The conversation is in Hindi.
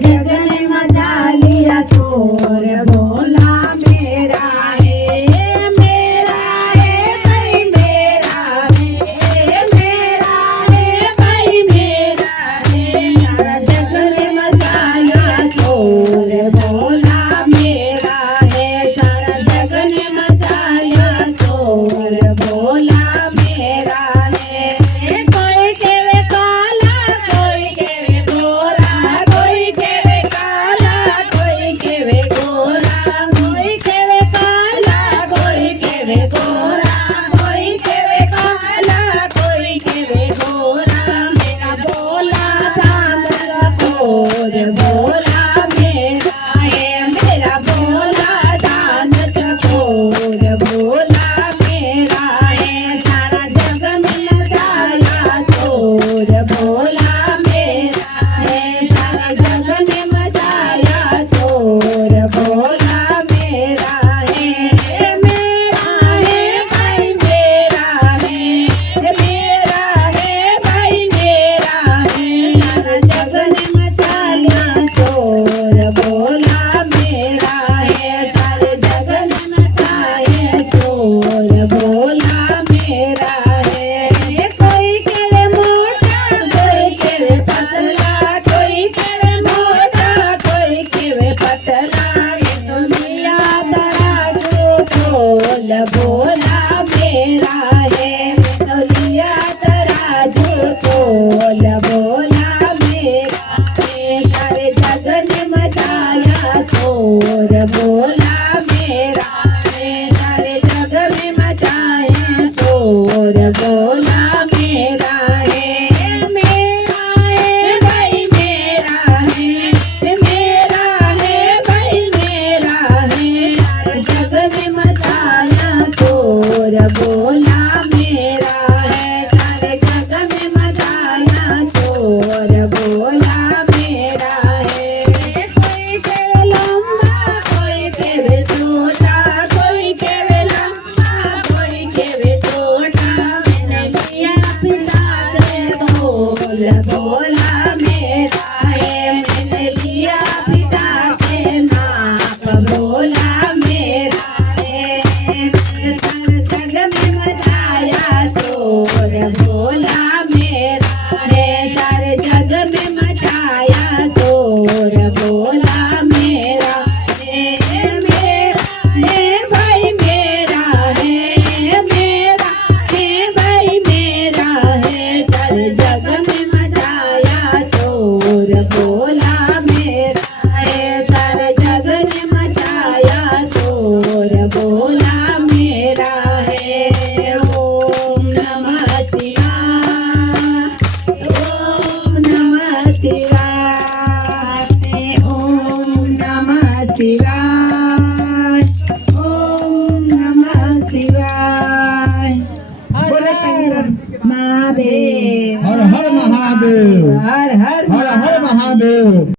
जग में मचा लिया शोर बोला मेरा है भाई मेरा है भाई मेरा है। सारा जग में मचा लिया शोर बोला मेरा है। सारा जग में मचा लिया शोर बोला मेरा है। कोई केवे काला कोई केवे गोरा कोई केवे काला कोई केवे गोरा कोई केवे काला कोई केवे गोरा कोई केवे काला कोई केवे गोरा। मेरा बोला चांद का चोर बोला मेरा है। मेरा बोला चांद का चोर बोला मेरा है। सारा जग में मचाया शोर बोला मेरा है। सारा जग में मचाया शोर बोला मेरा है। मेरा है भाई मेरा है भाई मेरा है। सारा जग में मचाया शोर बोला मेरा है। सारे जग में मचाया शोर बोला मेरा है। कोई केवे मोटा कोई केवे पतला कोई केवे मोटा कोई केवे पतला। ये दुनिया तराजू तोल बोला मेरा है। दुनिया तराजू तोल बोला मेरा है। सारे जग ने मचाया शोर बोला मेरा है। सारे जग में मचाया शोर बोला मेरा है। मेरा है भाई मेरा है भाई मेरा है। सारे जग में मचाया शोर बोला मेरा है। सारे जग में मचाया शोर बोला मेरा है। कोई केवे लंबा कोई केवे छोटा कोई केवे लंबा कोई केवे छोटा। मैंने लिया पिता से बोल बोला मेरा है। मैंने लिया पिता से नाप बोला मेरा है। सारे जग में मचाया शोर बोला मेरा है। सारे जग में मचाया शोर बोला मेरा है। भाई मेरा है भाई मेरा है। सारे जग में मचाया शोर बोला मेरा है। सारे जग में मचाया शोर बोला मेरा है। ओम नमः शिवाय ओम नमः शिवाय ओम नमः शिवाय ओम नमः शिवाय। हर महादेव हर हर महादेव हर हर हर हर महादेव।